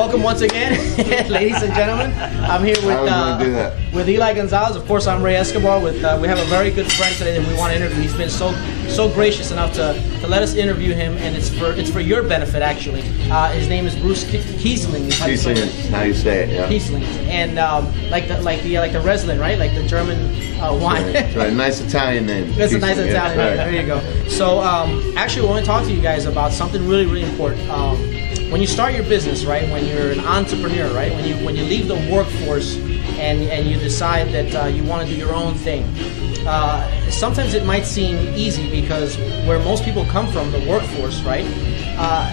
welcome once again, ladies and gentlemen. I'm here with Eli Gonzalez. Of course, I'm Ray Escobar. We have a very good friend today that we want to interview. He's been so gracious enough to let us interview him, and it's for your benefit actually. His name is Bruce Kiesling. Kiesling is how you say it, yeah. Kiesling, and like the Riesling, right? Like the German wine. That's right. Nice Italian name. That's Kiesling, a nice Italian name. There you go. So actually, we want to talk to you guys about something really important. When you start your business, right? When you're an entrepreneur, right? When you leave the workforce and you decide that you want to do your own thing. Sometimes it might seem easy because where most people come from, the workforce, right?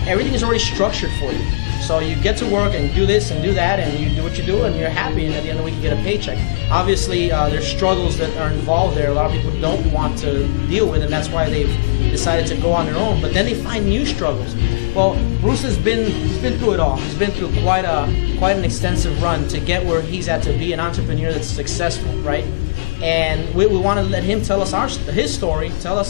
Everything is already structured for you. So you get to work and do this and do that, and you do what you do, and you're happy, and at the end of the week you get a paycheck. Obviously, there's struggles that are involved there. A lot of people don't want to deal with, and that's why they've decided to go on their own. But then they find new struggles. Well, Bruce has been through it all. He's been through quite an extensive run to get where he's at, to be an entrepreneur that's successful, right? And we want to let him tell us his story, so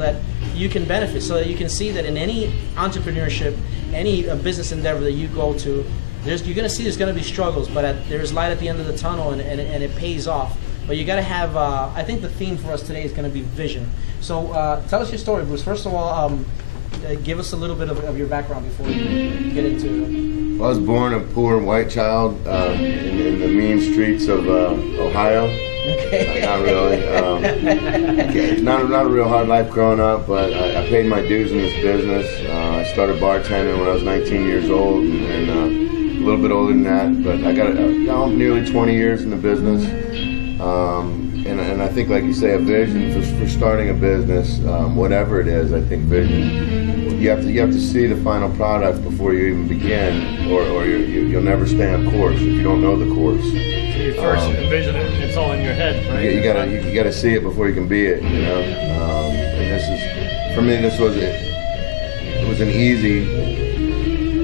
that you can benefit, so that you can see that in any entrepreneurship, any business endeavor that you go to, you're going to see there's going to be struggles, but there's light at the end of the tunnel, and it pays off. But you got to have, I think the theme for us today is going to be vision. So tell us your story, Bruce. First of all, give us a little bit of your background before we get into Well, I was born a poor white child in the mean streets of Ohio. Okay. Not really. Not a real hard life growing up, but I paid my dues in this business. I started bartending when I was 19 years old, and a little bit older than that. But I got nearly 20 years in the business. And I think, like you say, a vision for starting a business, whatever it is. I think vision. You have to see the final product before you even begin, or you'll never stay on course if you don't know the course. So you first envision it, it's all in your head, right? You gotta see it before you can be it. You know, and this is, for me, it was an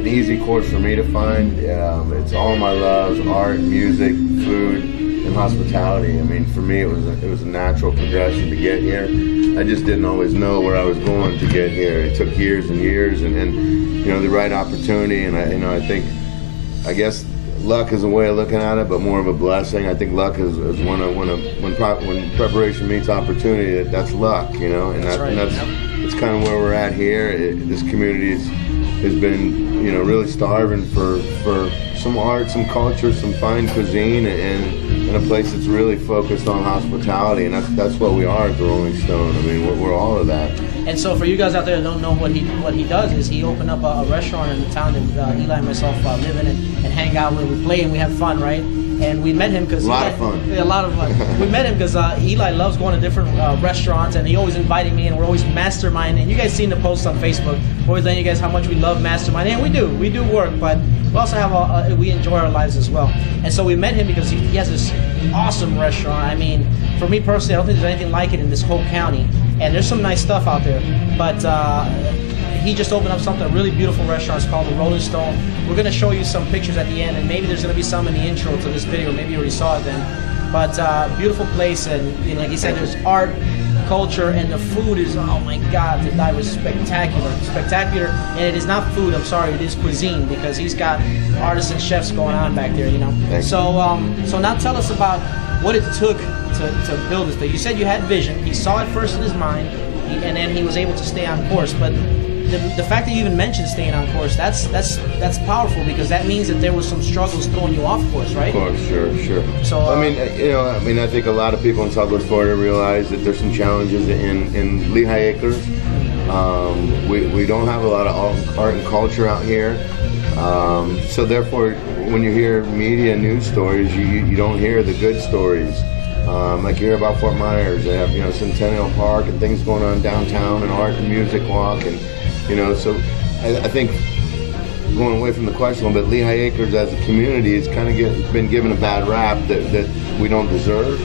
easy course for me to find. It's all my loves: art, music, food, and hospitality. I mean, for me, it was a natural progression to get here. I just didn't always know where I was going to get here. It took years and years, and you know, the right opportunity. And I guess luck is a way of looking at it, but more of a blessing. I think luck is when preparation meets opportunity, that's luck, you know, and it's kind of where we're at here. This community has been, you know, really starving for some art, some culture, some fine cuisine, and a place that's really focused on hospitality, and that's what we are at the Rolling Stone. I mean, we're all of that. And so for you guys out there that don't know what he does is he opened up a restaurant in the town that Eli and myself live in and hang out with. We play and we have fun, right? And we met him because a lot of fun. We met him because Eli loves going to different restaurants, and he always invited me, and we're always masterminding. You guys seen the posts on Facebook. We're always letting you guys how much we love masterminding, and we do work, but we also have we enjoy our lives as well. And so we met him because he has this awesome restaurant. I mean, for me personally, I don't think there's anything like it in this whole county. And there's some nice stuff out there, but he just opened up a really beautiful restaurant. It's called the Rolling Stone. We're going to show you some pictures at the end, and maybe there's going to be some in the intro to this video. Maybe you already saw it then. But beautiful place, and you know, like he said, there's art, culture, and the food is, oh my God, the dive is spectacular. And it is not food, I'm sorry, it is cuisine, because he's got artists and chefs going on back there, you know. So now tell us about what it took to build this thing. You said you had vision. He saw it first in his mind, and then he was able to stay on course. But the fact that you even mentioned staying on course, that's powerful, because that means that there was some struggles throwing you off course, right? Of course, sure. So I think a lot of people in Southwest Florida realize that there's some challenges in Lehigh Acres. We don't have a lot of art and culture out here. So therefore, when you hear media news stories, you don't hear the good stories. Like you hear about Fort Myers, they have, you know, Centennial Park and things going on downtown, and art and music walk, and you know, so I think, going away from the question a little bit, Lehigh Acres as a community has kind of been given a bad rap that we don't deserve.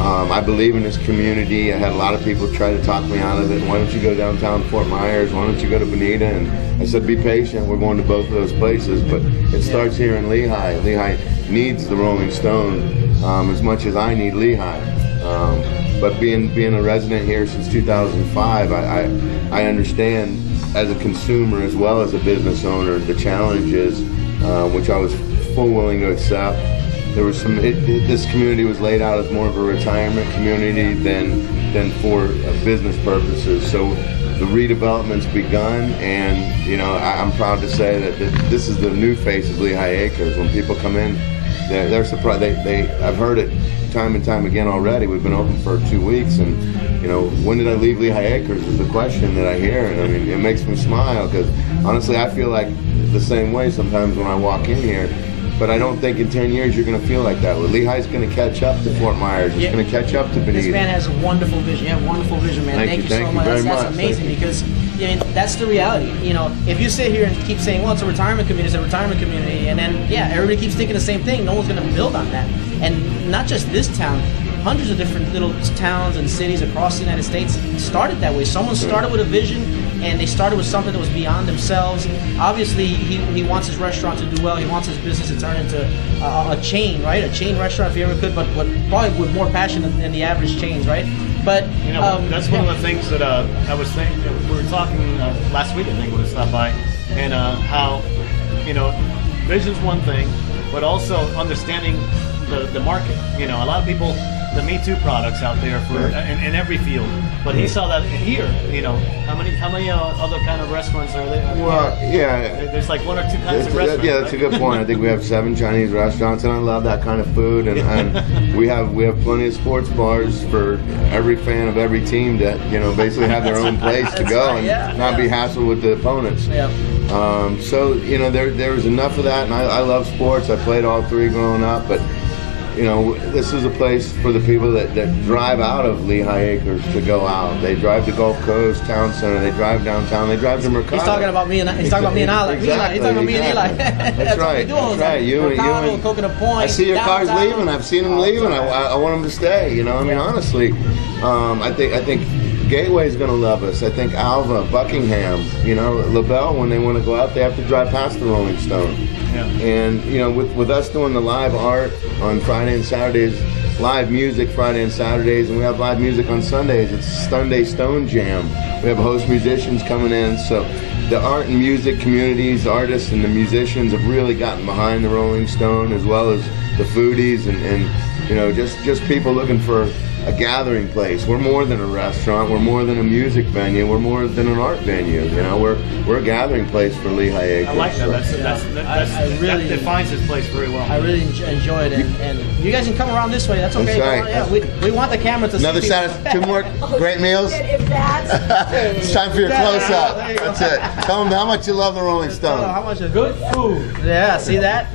I believe in this community. I had a lot of people try to talk me out of it. Why don't you go downtown Fort Myers? Why don't you go to Bonita? And I said, be patient. We're going to both of those places, but it starts here in Lehigh. Lehigh needs the Rolling Stone as much as I need Lehigh. But being a resident here since 2005, I understand as a consumer as well as a business owner the challenges which I was full willing to accept. There was this community was laid out as more of a retirement community than for business purposes. So the redevelopment's begun, and you know, I'm proud to say that this is the new face of Lehigh Acres. When people come in, they're surprised. I've heard it time and time again already. We've been open for 2 weeks, and you know, when did I leave Lehigh Acres is the question that I hear, and I mean, it makes me smile because honestly, I feel like the same way sometimes when I walk in here. But I don't think in 10 years you're going to feel like that. Well, Lehigh's going to catch up to Fort Myers. It's going to catch up to Benita. This man has a wonderful vision. You have a wonderful vision, man. Thank you so much. That's amazing because that's the reality. You know, if you sit here and keep saying, well, it's a retirement community, and then, yeah, everybody keeps thinking the same thing, no one's going to build on that. And not just this town, hundreds of different little towns and cities across the United States started that way. Someone started with a vision, and they started with something that was beyond themselves. Obviously, he wants his restaurant to do well. He wants his business to turn into a chain, right? A chain restaurant, if he ever could, but probably with more passion than the average chains, right? But you know, that's one of the things that I was thinking. We were talking last week, I think, when we stopped by, and how, you know, vision's one thing, but also understanding the market. You know, a lot of people, the Me Too products out there for in every field, but he saw that here. You know, how many other kind of restaurants are there? Well, yeah, there's like 1 or 2 kinds of restaurants. Yeah, that's a good point. I think we have 7 Chinese restaurants, and I love that kind of food. And we have plenty of sports bars for every fan of every team to, you know, basically have their own place to go and not be hassled with the opponents. Yeah. So you know, there was enough of that, and I love sports. I played all 3 growing up, but you know, this is a place for the people that drive out of Lehigh Acres to go out. They drive to Gulf Coast, Town Center. They drive downtown. They drive to Mercado. He's talking about me and Eli. He's talking about me and Eli. That's right. That's right. You and Coconut Point. I see your downtown. cars leaving. I've seen them leaving. I want them to stay. You know, I mean, honestly, I think Gateway's going to love us. I think Alva, Buckingham, you know, LaBelle, when they want to go out, they have to drive past the Rolling Stone. Yeah. And, you know, with us doing the live art on Friday and Saturdays, live music Friday and Saturdays, and we have live music on Sundays. It's Sunday Stone Jam. We have host musicians coming in. So the art and music communities, the artists and the musicians have really gotten behind the Rolling Stone, as well as the foodies and you know, just people looking for a gathering place. We're more than a restaurant. We're more than a music venue. We're more than an art venue. You know, we're a gathering place for Lehigh Acres. I like that. That defines this place very well. I really enjoy it, and you guys can come around this way. That's okay. That's right. We want the camera to another see. Another 2 more great meals. If that's It's time for your close-up. That's it. Tell them how much you love the Rolling Stone. How much good food. Yeah, see that?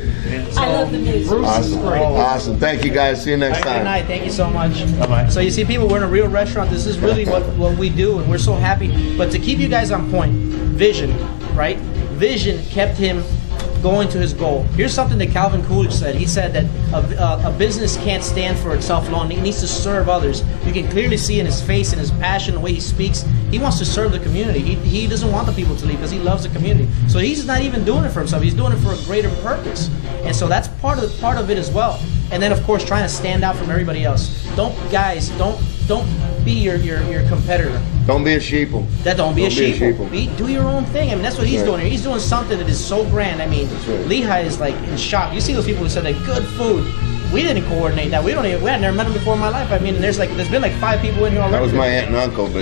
So, I love the music. Awesome. Thank you guys. See you next time. Good night. Thank you so much. Bye-bye. So you see, people, we're in a real restaurant. This is really what we do, and we're so happy. But to keep you guys on point, vision, right? Vision kept him going to his goal. Here's something that Calvin Coolidge said. He said that a business can't stand for itself alone. It needs to serve others. You can clearly see in his face and his passion, the way he speaks, he wants to serve the community. He doesn't want the people to leave because he loves the community. So he's not even doing it for himself. He's doing it for a greater purpose. And so that's part of it as well. And then, of course, trying to stand out from everybody else. Don't be your competitor. Don't be a sheeple. Don't be a sheeple. Do your own thing. I mean, that's what he's doing here. He's doing something that is so grand. I mean, Lehigh is like in shock. You see those people who said that good food. We didn't coordinate that. We had never met them before in my life. I mean, there's been like 5 people in here already. That was my aunt and uncle. But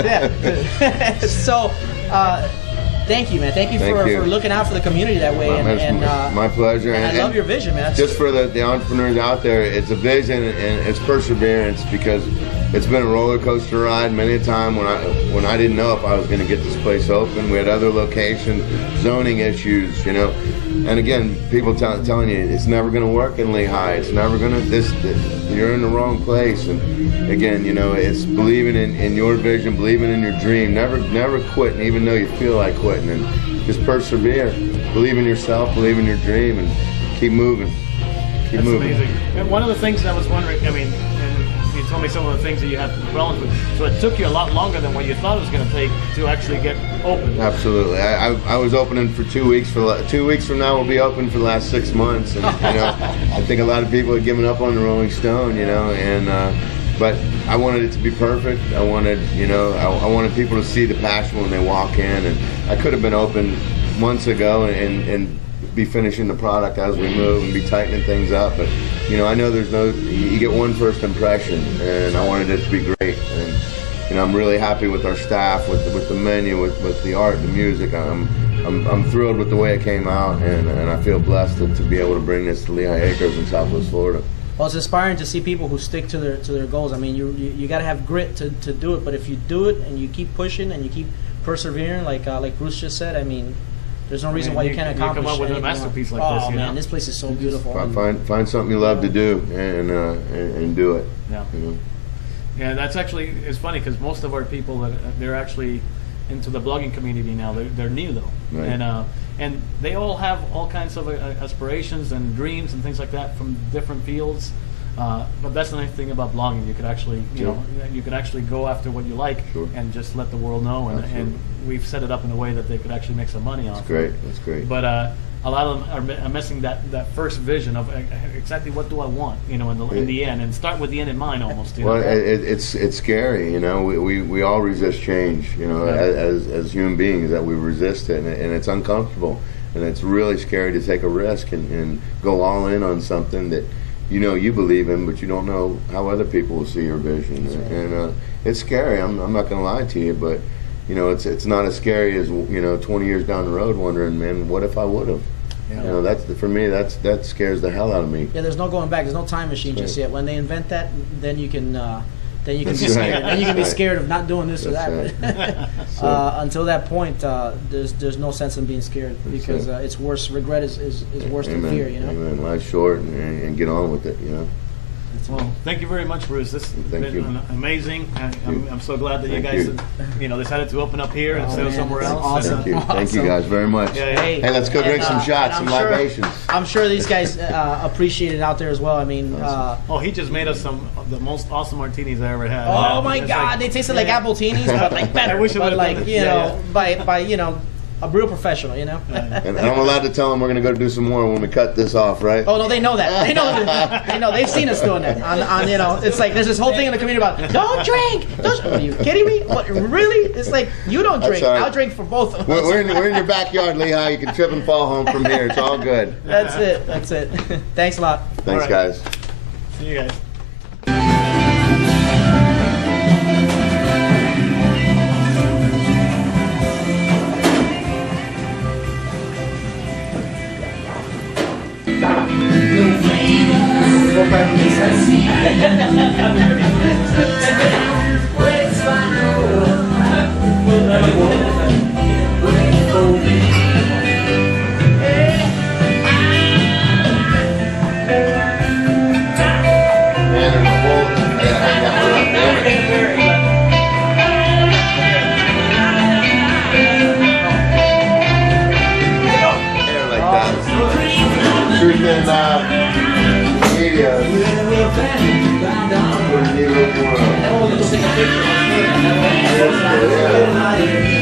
yeah. So, thank you, man. Thank you for looking out for the community that way. My pleasure. And I love your vision, man. Just for the entrepreneurs out there, it's a vision and it's perseverance, because it's been a roller coaster ride many a time when I didn't know if I was going to get this place open. We had other locations, zoning issues, you know. And again, people telling you it's never going to work in Lehigh. It's never going to. You're in the wrong place. And again, you know, it's believing in your vision, believing in your dream. Never quitting, even though you feel like quitting. And just persevere. Believe in yourself. Believe in your dream, and keep moving. That's amazing. And one of the things I was wondering, I mean, and you told me some of the things that you had problems with. So it took you a lot longer than what you thought it was going to take to actually get open. Absolutely. I was opening for 2 weeks. 2 weeks from now, we'll be open for the last 6 months. And you know, I think a lot of people had given up on the Rolling Stone. You know, and but I wanted it to be perfect. I wanted, you know, I wanted people to see the passion when they walk in, and I could have been open months ago and be finishing the product as we move and be tightening things up. But you know, I know you get one first impression, and I wanted it to be great. And you know, I'm really happy with our staff, with the menu, with the art, the music. I'm thrilled with the way it came out, and I feel blessed to be able to bring this to Lehigh Acres in Southwest Florida. Well, it's inspiring to see people who stick to their goals. I mean, you got to have grit to do it, but if you do it and you keep pushing and you keep persevering, like Bruce just said, I mean, there's no reason why you can't accomplish come up with a masterpiece like this. Oh you man, know? this place is so beautiful. Find something you love to do and do it. Yeah. You know? Yeah, that's actually, it's funny because most of our people that they're actually into the blogging community now. They're new though, Right. And they all have all kinds of aspirations and dreams and things like that from different fields. But that's the nice thing about blogging. You could actually, you could actually go after what you like and just let the world know. And we've set it up in a way that they could actually make some money off. That's great. That's great. But a lot of them are missing that first vision of exactly what do I want, in the end, and start with the end in mind almost. Well, it's scary, We all resist change, as human beings, that we resist it, and it's uncomfortable, and it's really scary to take a risk and go all in on something that you believe in, but you don't know how other people will see your vision, and it's scary. I'm not going to lie to you, but it's not as scary as 20 years down the road wondering, man, what if I would have? Yeah. That's for me. That scares the hell out of me. Yeah, there's no going back. There's no time machine just yet. When they invent that, then you can be That's scared. right. Then you can be That's scared of not doing this or that. That's Until that point, there's no sense in being scared because it's worse. Regret is worse than fear. Amen. Life's short, and get on with it. Well, thank you very much, Bruce. This has been amazing. I'm so glad that you guys decided to open up here instead of somewhere else. Awesome. Thank you guys very much. Hey, let's go drink some shots, some libations. I'm sure these guys appreciate it out there as well. I mean, he just made us some of the most awesome martinis I ever had. Oh my God, they tasted like apple teenies, but like better. I wish it but would've like been by a real professional, And I'm allowed to tell them we're going to go do some more when we cut this off, right? Oh no, they know that. They know. They know. They've seen us doing that. On it's like there's this whole thing in the community about don't drink. Are you kidding me? What, really? It's like you don't drink. Right. I'll drink for both of us. We're in your backyard, Lehigh. You can trip and fall home from here. It's all good. That's it. That's it. Thanks a lot. Thanks, guys. See you guys. Truth in media. We'll take a picture.